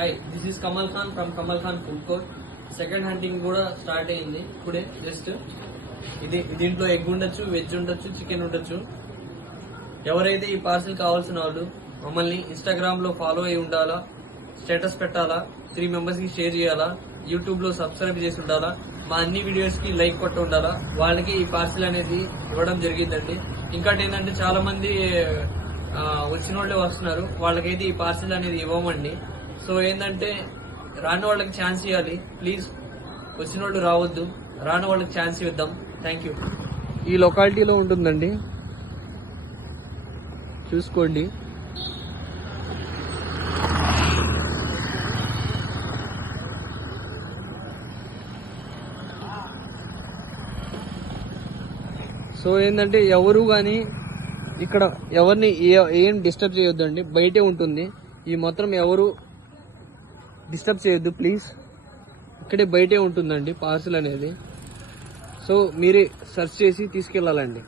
Hi, this is Kamal Khan from Kamal Khan food court. Second hunting కూడా start అయింది ఇప్పుడే జస్ట్. దీంట్లో ఎగ్ ఉండొచ్చు, వెజ్ ఉండొచ్చు, చికెన్ ఉండొచ్చు. ఎవరైతే ఈ పార్సిల్ కావాల్సిన వాళ్ళు మమ్మల్ని ఇన్స్టాగ్రామ్ లో ఫాలో అయి ఉండాలా, స్టేటస్ పెట్టాలా, 3 మెంబర్స్ కి షేర్ చేయాలా, యూట్యూబ్ లో సబ్స్క్రైబ్ చేసి ఉండాలా, మా అన్ని వీడియోస్ కి లైక్ కొట్టి ఉండాలా. వాళ్ళకి ఈ పార్సిల్ అనేది ఇవ్వడం జరిగిందండి. ఇంకోటి ఏంటంటే చాలా మంది వచ్చిన వాళ్ళే వస్తున్నారు, వాళ్ళకైతే ఈ పార్సిల్ అనేది ఇవ్వమండి. సో ఏంటంటే రాని వాళ్ళకి ఛాన్స్ ఇవ్వాలి ప్లీజ్. వచ్చిన వాళ్ళు రావద్దు, రాని వాళ్ళకి ఛాన్స్ ఇద్దాం. Thank you. ఈ లొకాలిటీలో ఉంటుందండి, చూసుకోండి. సో ఏంటంటే ఎవరు కానీ ఇక్కడ ఎవరిని ఏం డిస్టర్బ్ చేయొద్దండి, బయటే ఉంటుంది. ఈ మొత్తం ఎవరు డిస్టర్బ్ చేయొద్దు ప్లీజ్. ఇక్కడే బయటే ఉంటుందండి పార్సిల్ అనేది. సో మీరే సెర్చ్ చేసి తీసుకెళ్ళాలండి.